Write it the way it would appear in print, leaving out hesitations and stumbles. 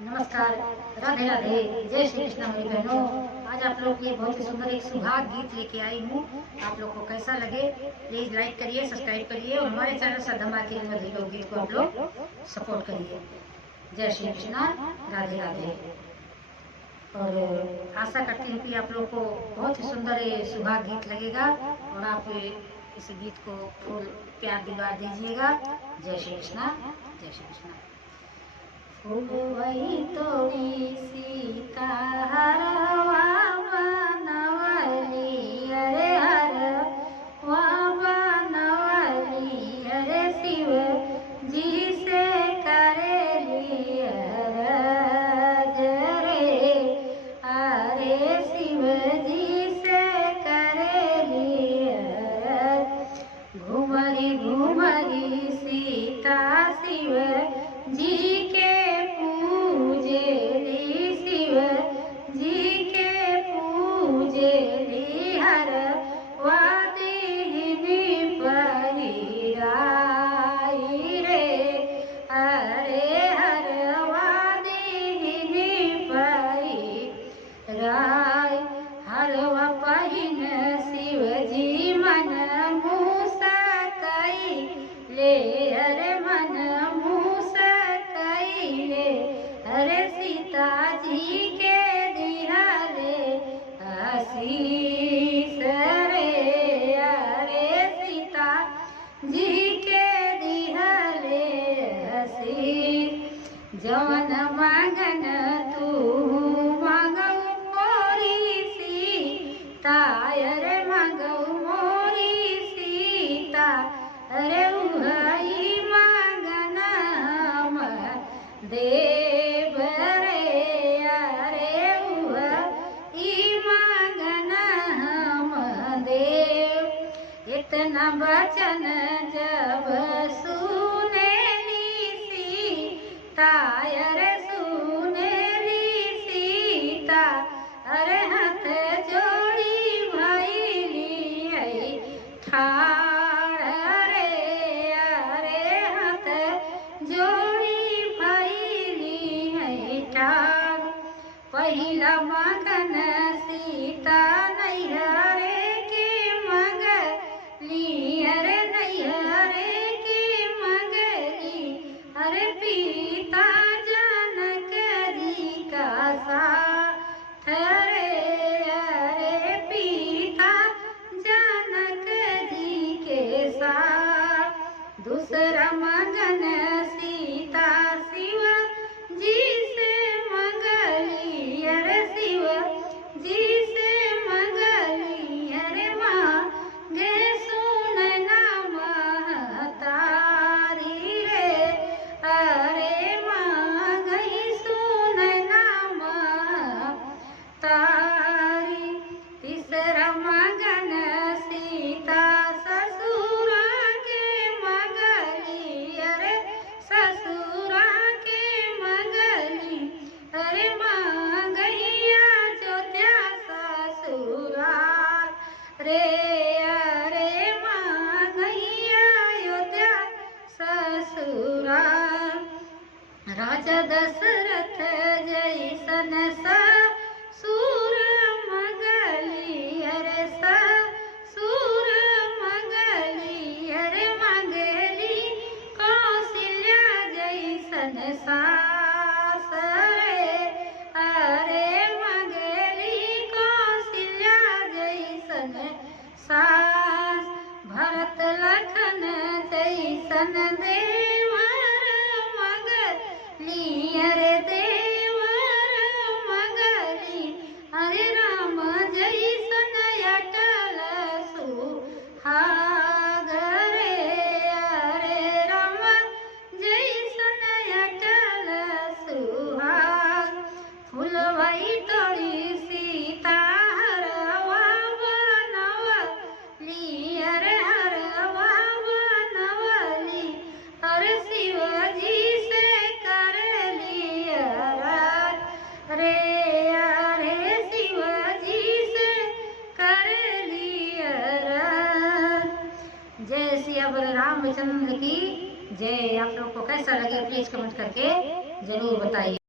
नमस्कार, राधे राधे, जय श्री कृष्ण मेरी बहनों। आज आप लोग के लिए बहुत ही सुंदर एक सुहाग गीत लेके आई हूँ। आप लोग को कैसा लगे प्लीज लाइक करिए, सब्सक्राइब करिए और हमारे चैनल श्रद्धा के मधुर लोकगीत को आप लोग सपोर्ट करिए। जय श्री कृष्ण, राधे राधे। और आशा करती हूँ कि आप लोग को बहुत ही सुंदर ये सुहाग गीत लगेगा और आप इस गीत को फुल प्यार दिलवा दीजिएगा। जय श्री कृष्ण, जय श्री कृष्ण। फूलवई तोड़ी सीता हरवा बनवली, अरे हरवा बनवली, अरे शिव जी से करेली अरज रे, अरे शिव जी से करेली अरज। घुमरी घुमरी सीता शिव जी के शिव जी के पूजेली हरवादेहिनी पहिराई रे, अरे हरवादेहिनी पहिराई। हरवा पहिन शिव जी मन मुसकई ले, अरे मन मुसकई ले, अरे सीता जी के दिहाले आशीष रे, अरे सीता जी के दिहाले आशीष। जवन मांगन तू मांगऊ मोरी सीता, अरे मांगऊ मोरी सीता, अरे उहाई मांगना हम दे इतना वचन जब सुनेली सीता, अरे सुनेली सीता, अरे हाथ जोड़ी भइली ठाड़ रे, अरे हाथ जोड़ी भइली ठाड़। पहिला मगन सीता नैहरे अरे नैहरे की मगरी, अरे पिता जनक जी का साथ रे, अरे पिता जनक जी के साथ। दूसरा मगन सीता शिव जी से मंगली, अरे शिव जी से मंगली, अरे माँ गे तारी। तीसरा मगन सीता ससुरा के मंगली, अरे ससुरा के मंगली, अरे मांगैया जोध्या ससुरा रे, अरे मांगैया अयोध्या ससुरा। राजा दशरथ जैसन सूर मंगली, अरे सूर मंगली, अरे मंगली कौशल्या जैसन सास रे, अरे मंगली कौशल्या जैसन सास। भरत लखन जैसन देवर मंगली, अरे देवर मंगली, अरे राम जैसन अटल सुहाग रे, अरे राम जैसन अटल सुहाग। फूलवई तोड़ी सीता हरवा बनवली, अरे हरवा बनवली, अरे शिव जी से करली अरज रे, अरे शिव जी से करली अरज। जय श्री बलराम चंद्र की जय। आप लोग को कैसा लगे प्लीज कमेंट करके जरूर बताइए।